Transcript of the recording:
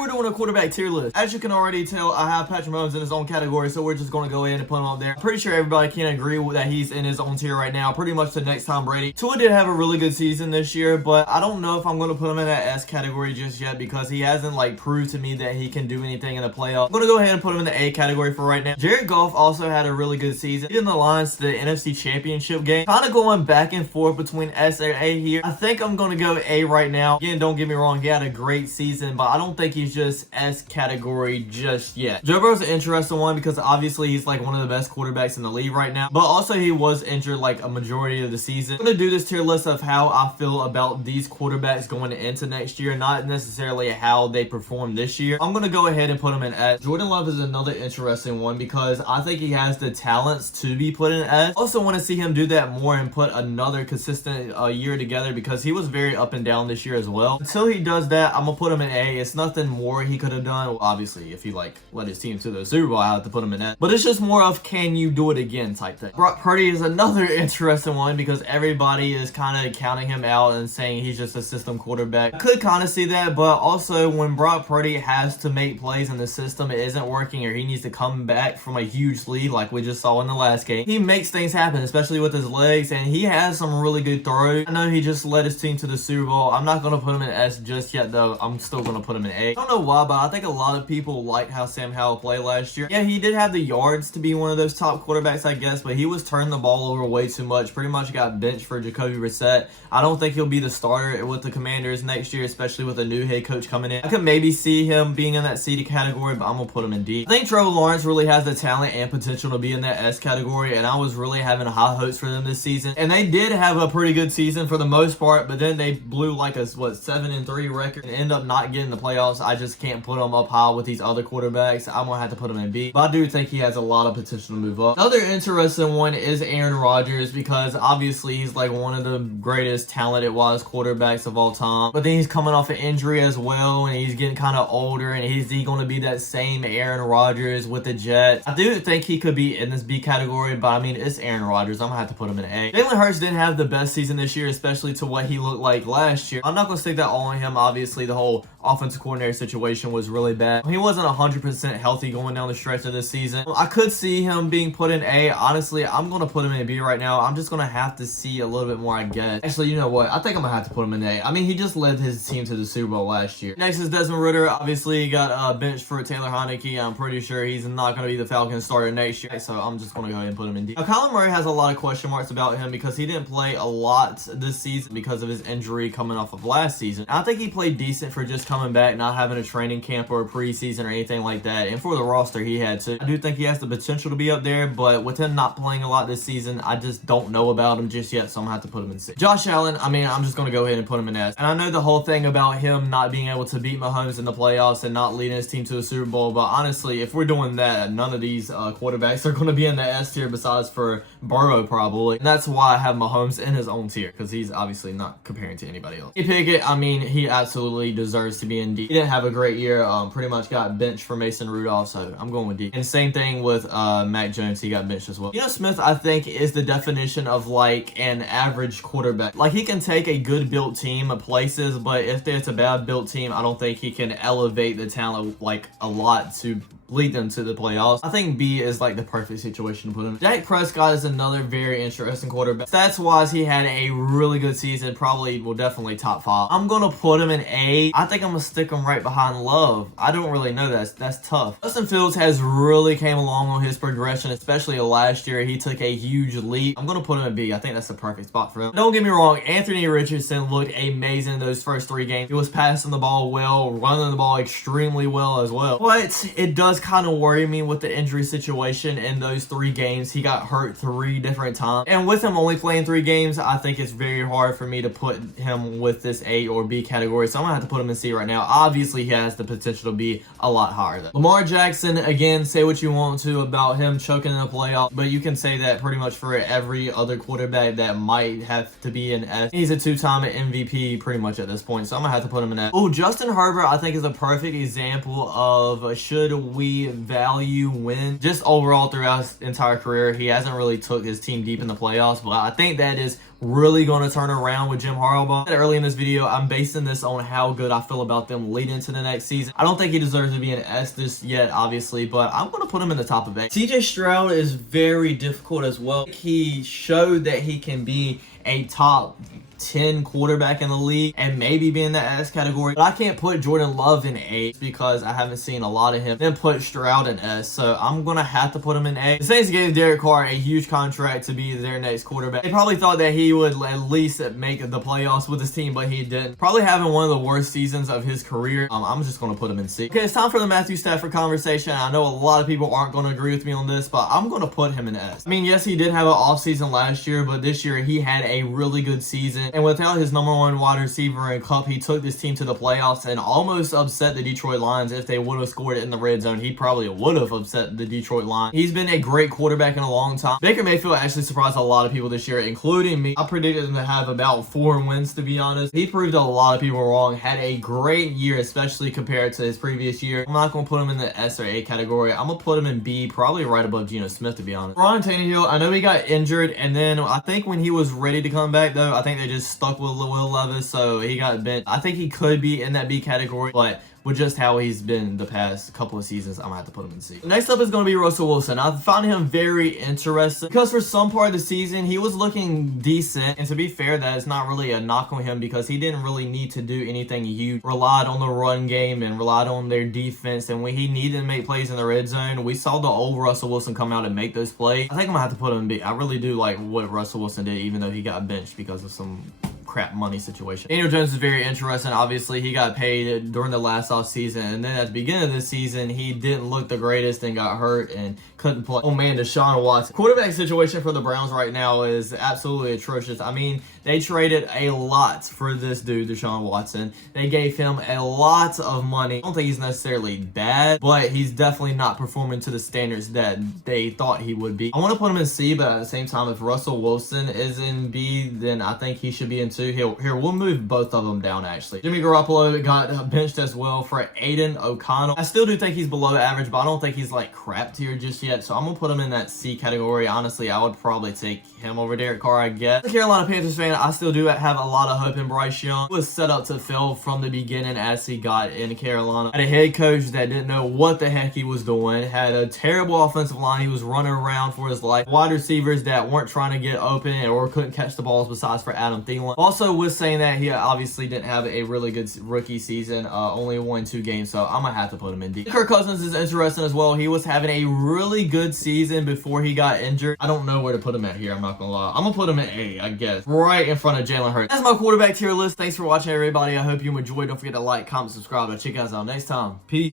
we're doing a quarterback tier list. As you can already tell, I have Patrick Mahomes in his own category, so we're just going to go ahead and put him up there. I'm pretty sure everybody can agree that he's in his own tier right now, pretty much the next Tom Brady. Tua did have a really good season this year, but I don't know if I'm going to put him in that S category just yet because he hasn't like proved to me that he can do anything in the playoffs. I'm going to go ahead and put him in the A category for right now. Jared Goff also had a really good season. Leading the Lions to the NFC Championship game. Kind of going back and forth between S and A here. I think I'm going to go A right now. Again, don't get me wrong, he had a great season, but I don't think he's just S category just yet. Joe Burrow's an interesting one because obviously he's like one of the best quarterbacks in the league right now, but also he was injured like a majority of the season. I'm going to do this tier list of how I feel about these quarterbacks going into next year, not necessarily how they perform this year. I'm going to go ahead and put him in S. Jordan Love is another interesting one because I think he has the talents to be put in S. Also want to see him do that more and put another consistent year together because he was very up and down this year as well. Until he does that, I'm going to put him in A. It's nothing more he could have done. Well, obviously, if he like led his team to the Super Bowl, I have to put him in S. But it's just more of can you do it again type thing. Brock Purdy is another interesting one because everybody is kind of counting him out and saying he's just a system quarterback. I could kind of see that, but also when Brock Purdy has to make plays in the system, it isn't working or he needs to come back from a huge lead like we just saw in the last game. He makes things happen, especially with his legs, and he has some really good throws. I know he just led his team to the Super Bowl. I'm not going to put him in S just yet though. I'm still going to put him in A. I don't know why, but I think a lot of people liked how Sam Howell played last year. Yeah, he did have the yards to be one of those top quarterbacks, I guess, but he was turning the ball over way too much. Pretty much got benched for Jacoby Brissett. I don't think he'll be the starter with the Commanders next year, especially with a new head coach coming in. I could maybe see him being in that C category, but I'm going to put him in D. I think Trevor Lawrence really has the talent and potential to be in that S category, and I was really having high hopes for them this season. And they did have a pretty good season for the most part, but then they blew like a, 7-3 record and end up not getting the playoffs. I just can't put them up high with these other quarterbacks. I'm going to have to put him in B. But I do think he has a lot of potential to move up. Another interesting one is Aaron Rodgers because obviously he's like one of the greatest talented wise quarterbacks of all time. But then he's coming off an injury as well, and he's getting kind of older, and is he going to be that same Aaron Rodgers with the Jets? I do think he could be in this B category, but I mean, it's Aaron Rodgers. I'm going to have to put him in A. Jalen Hurts didn't have the best season this year, especially to what he looked like last year. I'm not going to stick that all on him. Obviously, the whole offensive coordinator situation was really bad. He wasn't 100% healthy going down the stretch of this season. I could see him being put in A. Honestly, I'm going to put him in B right now. I'm just going to have to see a little bit more, I guess. Actually, you know what? I think I'm going to have to put him in A. I mean, he just led his team to the Super Bowl last year. Next is Desmond Ridder. Obviously, he got benched for Taylor Heineke. I'm pretty sure he's not going to be the Falcons starter next year, so I'm just going to go ahead and put him in D. Now, Kyler Murray has a lot of question marks about him because he didn't play a lot this season because of his injury coming off of last season. I think he played decent for just coming back, not having a training camp or a preseason or anything like that, and for the roster he had to. I do think he has the potential to be up there, but with him not playing a lot this season, I just don't know about him just yet, so I'm gonna have to put him in C. Josh Allen, I mean, I'm just gonna go ahead and put him in S. And I know the whole thing about him not being able to beat Mahomes in the playoffs and not leading his team to the Super Bowl, but honestly, if we're doing that, none of these quarterbacks are gonna be in the S tier besides for Burrow probably, and that's why I have Mahomes in his own tier, because he's obviously not comparing to anybody else. Pickett, I mean, he absolutely deserves to be in D. He didn't have a great year, pretty much got benched for Mason Rudolph, so I'm going with D. And same thing with Mac Jones, he got benched as well. Geno Smith, I think, is the definition of like an average quarterback. Like, he can take a good built team of places, but if it's a bad built team, I don't think he can elevate the talent like a lot to lead them to the playoffs. I think B is like the perfect situation to put him. Dak Prescott is another very interesting quarterback. Stats wise, he had a really good season, probably, well, definitely top 5. I'm gonna put him in A. I think I'm gonna stick him right behind Love. I don't really know that. That's tough. Justin Fields has really came along on his progression, especially last year. He took a huge leap. I'm gonna put him in B. I think that's the perfect spot for him. Don't get me wrong, Anthony Richardson looked amazing in those first 3 games. He was passing the ball well, running the ball extremely well as well. But it does kind of worry me with the injury situation in those 3 games. He got hurt 3 different times, and with him only playing 3 games, I think it's very hard for me to put him with this A or B category, so I'm gonna have to put him in C right now. Obviously, he has the potential to be a lot higher though. Lamar Jackson, again, say what you want to about him choking in the playoff, but you can say that pretty much for every other quarterback that might have to be in S. He's a 2-time MVP pretty much at this point, so I'm gonna have to put him in S. Oh, Justin Herbert, I think, is a perfect example of should we QB value win. Just overall throughout his entire career, he hasn't really took his team deep in the playoffs, but I think that is really going to turn around with Jim Harbaugh. Early in this video, I'm basing this on how good I feel about them leading into the next season. I don't think he deserves to be an S this yet, obviously, but I'm going to put him in the top of A. CJ Stroud is very difficult as well. He showed that he can be a top 10 quarterback in the league and maybe be in the S category, but I can't put Jordan Love in A because I haven't seen a lot of him, then put Stroud in S, so I'm gonna have to put him in A. The Saints gave Derek Carr a huge contract to be their next quarterback. They probably thought that he would at least make the playoffs with his team, but he didn't. Probably having one of the worst seasons of his career. I'm just gonna put him in C. Okay, it's time for the Matthew Stafford conversation. I know a lot of people aren't gonna agree with me on this, but I'm gonna put him in S. I mean, yes, he did have an off season last year, but this year he had a really good season, and without his number one wide receiver in Cup, he took this team to the playoffs and almost upset the Detroit Lions. If they would have scored it in the red zone, he probably would have upset the Detroit Lions. He's been a great quarterback in a long time. Baker Mayfield actually surprised a lot of people this year, including me. I predicted him to have about 4 wins, to be honest. He proved a lot of people wrong. Had a great year, especially compared to his previous year. I'm not going to put him in the S or A category. I'm going to put him in B, probably right above Geno Smith, to be honest. Ryan Tannehill, I know he got injured, and then I think when he was ready to come back, though, I think they just stuck with Will Levis, so he got benched. I think he could be in that B category, but with just how he's been the past couple of seasons, I'm gonna have to put him in C. Next up is going to be Russell Wilson. I found him very interesting because for some part of the season, he was looking decent. And to be fair, that is not really a knock on him because he didn't really need to do anything huge. Relied on the run game and relied on their defense. And when he needed to make plays in the red zone, we saw the old Russell Wilson come out and make those plays. I think I'm gonna have to put him in B. I really do like what Russell Wilson did, even though he got benched because of some crap money situation. Daniel Jones is very interesting. Obviously, he got paid during the last off season, and then at the beginning of the season, he didn't look the greatest and got hurt and couldn't play. Oh man, Deshaun Watson. Quarterback situation for the Browns right now is absolutely atrocious. I mean, they traded a lot for this dude, Deshaun Watson. They gave him a lot of money. I don't think he's necessarily bad, but he's definitely not performing to the standards that they thought he would be. I want to put him in C, but at the same time, if Russell Wilson is in B, then I think he should be in C. Here, we'll move both of them down, actually. Jimmy Garoppolo got benched as well for Aiden O'Connell. I still do think he's below average, but I don't think he's like crap tier just yet, so I'm gonna put him in that C category. Honestly, I would probably take him over Derek Carr, I guess. As a Carolina Panthers fan, I still do have a lot of hope in Bryce Young. He was set up to fail from the beginning as he got in Carolina. Had a head coach that didn't know what the heck he was doing. Had a terrible offensive line. He was running around for his life. Wide receivers that weren't trying to get open or couldn't catch the balls besides for Adam Thielen. Also, was saying that he obviously didn't have a really good rookie season, only won 2 games, so I'm gonna have to put him in D. Kirk Cousins is interesting as well. He was having a really good season before he got injured. I don't know where to put him at here, I'm not gonna lie. I'm gonna put him in A, I guess, right in front of Jalen Hurts. That's my quarterback tier list. Thanks for watching, everybody. I hope you enjoyed. Don't forget to like, comment, subscribe. I'll check you guys out next time. Peace.